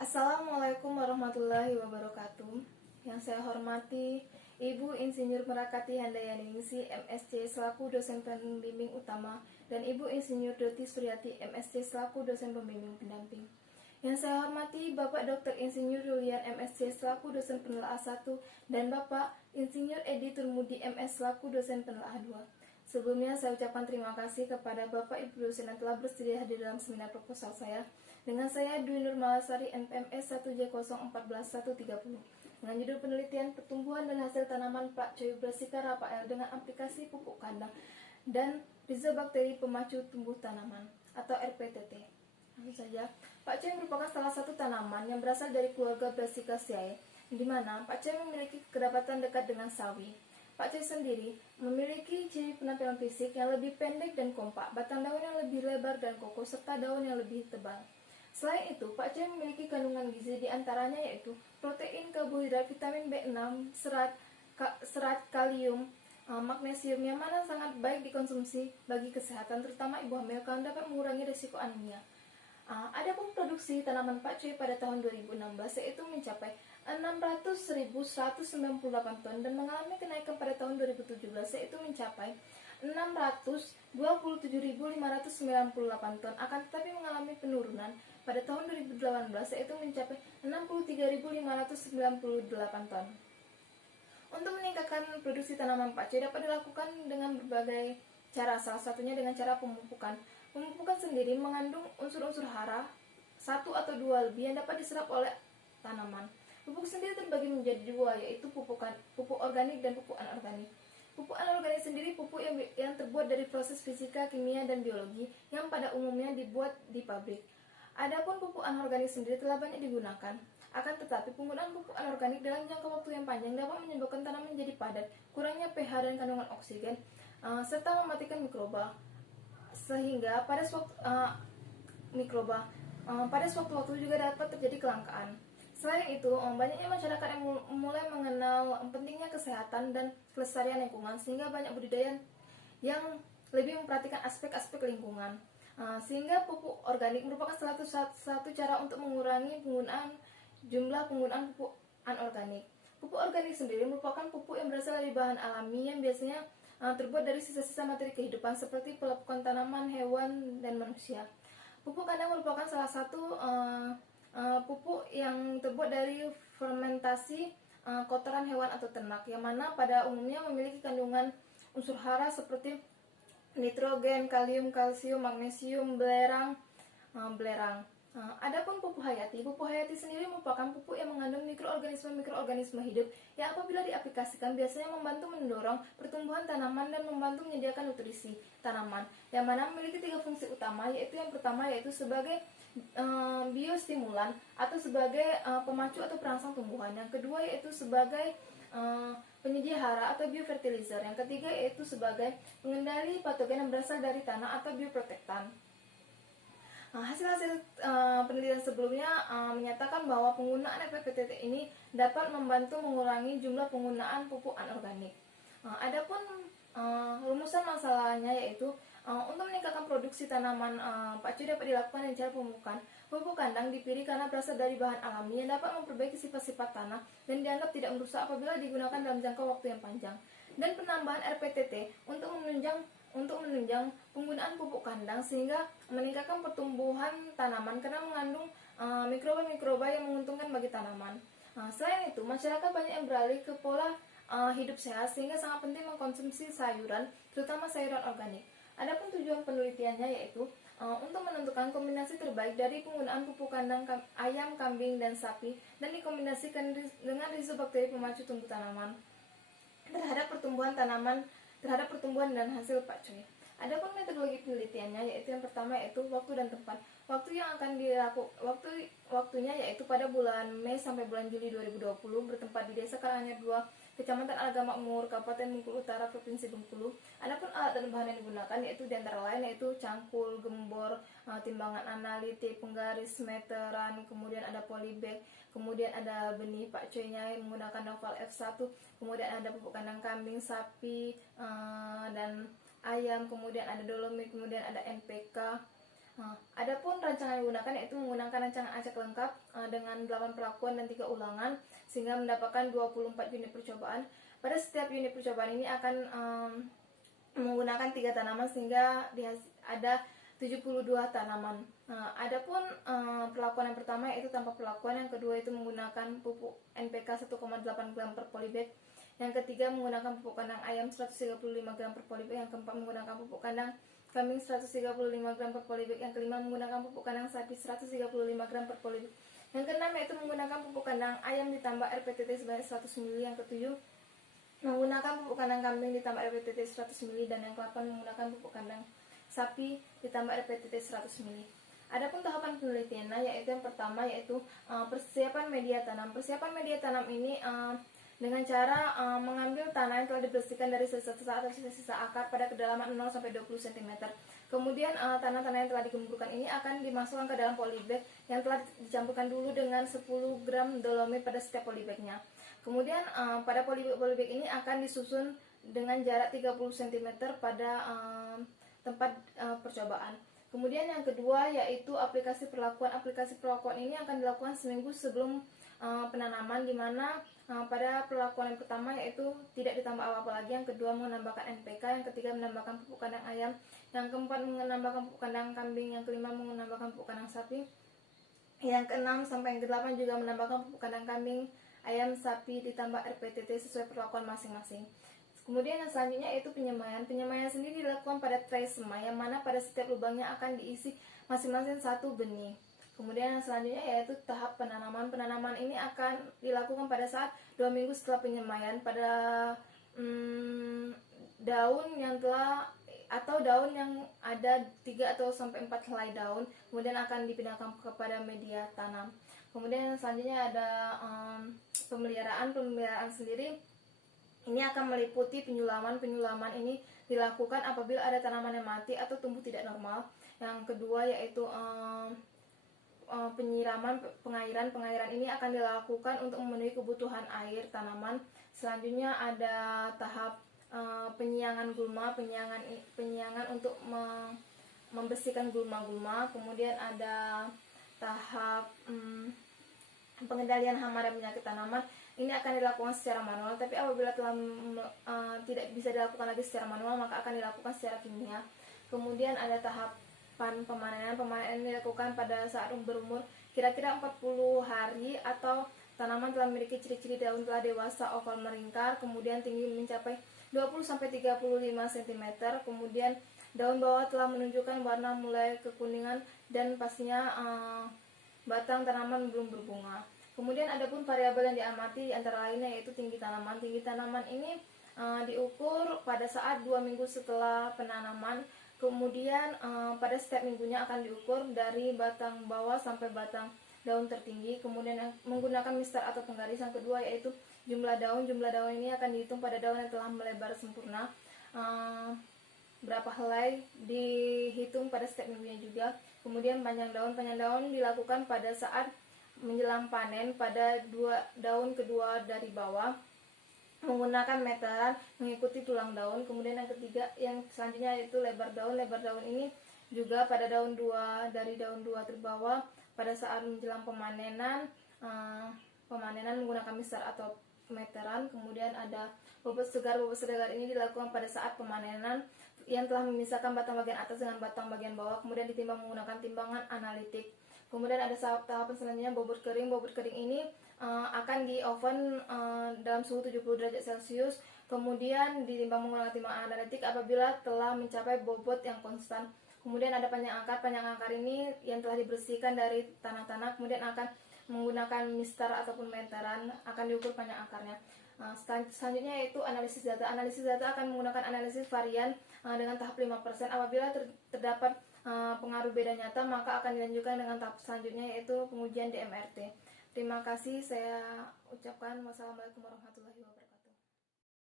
Assalamualaikum warahmatullahi wabarakatuh. Yang saya hormati Ibu Insinyur Merakati Handayaningsi MSc selaku dosen pembimbing utama dan Ibu Insinyur Doti Suryati MSc selaku dosen pembimbing pendamping. Yang saya hormati Bapak Dr. Insinyur Julian MSc selaku dosen penelaah 1 dan Bapak Insinyur Edi Turmudi MS selaku dosen penelaah 2. Sebelumnya saya ucapkan terima kasih kepada Bapak Ibu dosen yang telah bersedia hadir dalam seminar proposal saya. Dengan saya Dwi Nur Malasari NPMS 1J014130 dengan judul penelitian pertumbuhan dan hasil tanaman pakcoy Brassica Raphael dengan aplikasi pupuk kandang dan rizobakteri pemacu tumbuh tanaman atau RPTT. Langsung saja, pakcoy merupakan salah satu tanaman yang berasal dari keluarga Brassicaceae, di mana pakcoy memiliki kedapatan dekat dengan sawi. Pakcoy sendiri memiliki ciri penampilan fisik yang lebih pendek dan kompak, batang daun yang lebih lebar dan kokoh, serta daun yang lebih tebal. Selain itu, pakcoy memiliki kandungan gizi diantaranya yaitu protein, karbohidrat, vitamin B6, serat, kalium, magnesium yang mana sangat baik dikonsumsi bagi kesehatan, terutama ibu hamil karena dapat mengurangi risiko anemia. Adapun produksi tanaman pakcoy pada tahun 2016 yaitu mencapai 600.198 ton dan mengalami kenaikan pada tahun 2017 yaitu mencapai 627.598 ton, akan tetapi mengalami penurunan pada tahun 2018 yaitu mencapai 63.598 ton. Untuk meningkatkan produksi tanaman pakcoy dapat dilakukan dengan berbagai cara, salah satunya dengan cara pemupukan. Pemupukan sendiri mengandung unsur-unsur hara satu atau dua lebih yang dapat diserap oleh tanaman. Pupuk sendiri terbagi menjadi dua, yaitu pupuk organik dan pupuk anorganik. Pupuk anorganik sendiri pupuk yang terbuat dari proses fisika, kimia, dan biologi yang pada umumnya dibuat di pabrik. Adapun pupuk anorganik sendiri telah banyak digunakan. Akan tetapi penggunaan pupuk anorganik dalam jangka waktu yang panjang dapat menyebabkan tanaman menjadi padat, kurangnya pH dan kandungan oksigen, serta mematikan mikroba. Sehingga pada sewaktu-waktu juga dapat terjadi kelangkaan. Selain itu, banyaknya masyarakat yang mulai mengenal pentingnya kesehatan dan kelestarian lingkungan, sehingga banyak budidaya yang lebih memperhatikan aspek-aspek lingkungan. Sehingga pupuk organik merupakan salah satu cara untuk mengurangi jumlah penggunaan pupuk anorganik. Pupuk organik sendiri merupakan pupuk yang berasal dari bahan alami yang biasanya terbuat dari sisa-sisa materi kehidupan seperti pelepukan tanaman, hewan, dan manusia. Pupuk kandang merupakan salah satu pupuk yang terbuat dari fermentasi kotoran hewan atau ternak, yang mana pada umumnya memiliki kandungan unsur hara seperti nitrogen, kalium, kalsium, magnesium, belerang. Adapun pupuk hayati sendiri merupakan pupuk yang mengandung mikroorganisme hidup yang apabila diaplikasikan biasanya membantu mendorong pertumbuhan tanaman dan membantu menyediakan nutrisi tanaman, yang mana memiliki 3 fungsi utama, yaitu yang pertama yaitu sebagai biostimulan atau sebagai pemacu atau perangsang tumbuhan, yang kedua yaitu sebagai penyedia hara atau biofertilizer, yang ketiga yaitu sebagai pengendali patogen yang berasal dari tanah atau bioprotektan. Hasil-hasil penelitian sebelumnya menyatakan bahwa penggunaan RPTT ini dapat membantu mengurangi jumlah penggunaan pupuk anorganik. Adapun rumusan masalahnya yaitu untuk meningkatkan produksi tanaman pakcoy dapat dilakukan dengan cara pemupukan. Pupuk kandang dipilih karena berasal dari bahan alami yang dapat memperbaiki sifat-sifat tanah dan dianggap tidak merusak apabila digunakan dalam jangka waktu yang panjang. Dan penambahan RPTT untuk menunjang penggunaan pupuk kandang sehingga meningkatkan pertumbuhan tanaman karena mengandung mikroba-mikroba yang menguntungkan bagi tanaman. Selain itu, masyarakat banyak yang beralih ke pola hidup sehat sehingga sangat penting mengkonsumsi sayuran, terutama sayuran organik. Adapun tujuan penelitiannya yaitu untuk menentukan kombinasi terbaik dari penggunaan pupuk kandang ayam, kambing, dan sapi dan dikombinasikan dengan rizobakteri pemacu tumbuh tanaman terhadap pertumbuhan dan hasil pakcoy. Adapun metodologi penelitiannya yaitu yang pertama yaitu waktu dan tempat. Waktunya yaitu pada bulan Mei sampai bulan Juli 2020 bertempat di Desa Karanganyar 2, Kecamatan Alaga Makmur, Kabupaten Bengkulu Utara, Provinsi Bengkulu. Adapun alat dan bahan yang digunakan yaitu diantara lain yaitu cangkul, gembor, timbangan analiti, penggaris, meteran, kemudian ada polybag, kemudian ada benih pakcoynya menggunakan Noval F1, kemudian ada pupuk kandang kambing, sapi, dan ayam, kemudian ada dolomit, kemudian ada NPK, Adapun rancangan yang digunakan yaitu menggunakan rancangan acak lengkap dengan 8 perlakuan dan 3 ulangan sehingga mendapatkan 24 unit percobaan. Pada setiap unit percobaan ini akan menggunakan 3 tanaman sehingga ada 72 tanaman. Adapun perlakuan yang pertama yaitu tanpa perlakuan, yang kedua itu menggunakan pupuk NPK 1,8 gram per polybag, yang ketiga menggunakan pupuk kandang ayam 135 gram per polybag, yang keempat menggunakan pupuk kandang kambing 135 gram per polybag, yang kelima menggunakan pupuk kandang sapi 135 gram per polybag, yang keenam yaitu menggunakan pupuk kandang ayam ditambah RPTT sebanyak 100 ml, yang ketujuh menggunakan pupuk kandang kambing ditambah RPTT 100 ml, dan yang ke-8 menggunakan pupuk kandang sapi ditambah RPTT 100 ml. Adapun tahapan penelitian yaitu yang pertama yaitu persiapan media tanam. Persiapan media tanam ini dengan cara mengambil tanah yang telah dibersihkan dari sisa-sisa atau sisa-sisa akar pada kedalaman 0 sampai 20 cm. Kemudian tanah-tanah yang telah digemburkan ini akan dimasukkan ke dalam polybag yang telah dicampurkan dulu dengan 10 gram dolomit pada setiap polybagnya. Kemudian pada polybag ini akan disusun dengan jarak 30 cm pada tempat percobaan. Kemudian yang kedua yaitu aplikasi perlakuan. Aplikasi perlakuan ini akan dilakukan seminggu sebelum penanaman, di mana pada perlakuan yang pertama yaitu tidak ditambah apa-apa lagi, yang kedua menambahkan NPK, yang ketiga menambahkan pupuk kandang ayam, yang keempat menambahkan pupuk kandang kambing, yang kelima menambahkan pupuk kandang sapi, yang keenam sampai yang kedelapan juga menambahkan pupuk kandang kambing, ayam, sapi ditambah RPTT sesuai perlakuan masing-masing. Kemudian yang selanjutnya yaitu penyemaian. Penyemaian sendiri dilakukan pada tray semai yang mana pada setiap lubangnya akan diisi masing-masing 1 benih. Kemudian yang selanjutnya yaitu tahap penanaman. Penanaman ini akan dilakukan pada saat 2 minggu setelah penyemaian pada daun yang telah atau daun yang ada 3 atau sampai 4 helai daun, kemudian akan dipindahkan kepada media tanam. Kemudian selanjutnya ada pemeliharaan. Pemeliharaan sendiri ini akan meliputi penyulaman. Penyulaman ini dilakukan apabila ada tanaman yang mati atau tumbuh tidak normal. Yang kedua yaitu penyiraman, pengairan. Pengairan ini akan dilakukan untuk memenuhi kebutuhan air tanaman. Selanjutnya ada tahap penyiangan gulma, penyiangan untuk membersihkan gulma-gulma. Kemudian ada tahap pengendalian hama dan penyakit tanaman. Ini akan dilakukan secara manual, tapi apabila telah tidak bisa dilakukan lagi secara manual, maka akan dilakukan secara kimia. Kemudian ada tahapan pemanenan. Pemanenan dilakukan pada saat berumur kira-kira 40 hari atau tanaman telah memiliki ciri-ciri daun telah dewasa, oval melingkar, kemudian tinggi mencapai 20-35 cm, kemudian daun bawah telah menunjukkan warna mulai kekuningan dan pastinya batang tanaman belum berbunga. Kemudian adapun variabel yang diamati antara lainnya yaitu tinggi tanaman. Tinggi tanaman ini diukur pada saat 2 minggu setelah penanaman. Kemudian pada setiap minggunya akan diukur dari batang bawah sampai batang daun tertinggi. Kemudian menggunakan mistar atau penggaris. Yang kedua yaitu jumlah daun. Jumlah daun ini akan dihitung pada daun yang telah melebar sempurna. Berapa helai dihitung pada setiap minggunya juga. Kemudian panjang daun. Panjang daun dilakukan pada saat menjelang panen pada daun kedua dari bawah menggunakan meteran mengikuti tulang daun. Kemudian yang ketiga, yang selanjutnya yaitu lebar daun. Lebar daun ini juga pada daun 2 dari daun 2 terbawah pada saat menjelang pemanenan menggunakan mistar atau meteran. Kemudian ada bobot segar. Bobot segar ini dilakukan pada saat pemanenan yang telah memisahkan batang bagian atas dengan batang bagian bawah, kemudian ditimbang menggunakan timbangan analitik. Kemudian ada tahapan selanjutnya bobot kering. Bobot kering ini akan di oven dalam suhu 70 derajat Celcius, kemudian ditimbang menggunakan timbangan analitik apabila telah mencapai bobot yang konstan. Kemudian ada panjang akar. Panjang akar ini yang telah dibersihkan dari tanah-tanah, kemudian akan menggunakan mistar ataupun meteran, akan diukur panjang akarnya. Selanjutnya yaitu analisis data. Analisis data akan menggunakan analisis varian dengan tahap 5%. Apabila terdapat pengaruh beda nyata, maka akan dilanjutkan dengan tahap selanjutnya yaitu pengujian DMRT. Terima kasih, saya ucapkan wassalamualaikum warahmatullahi wabarakatuh.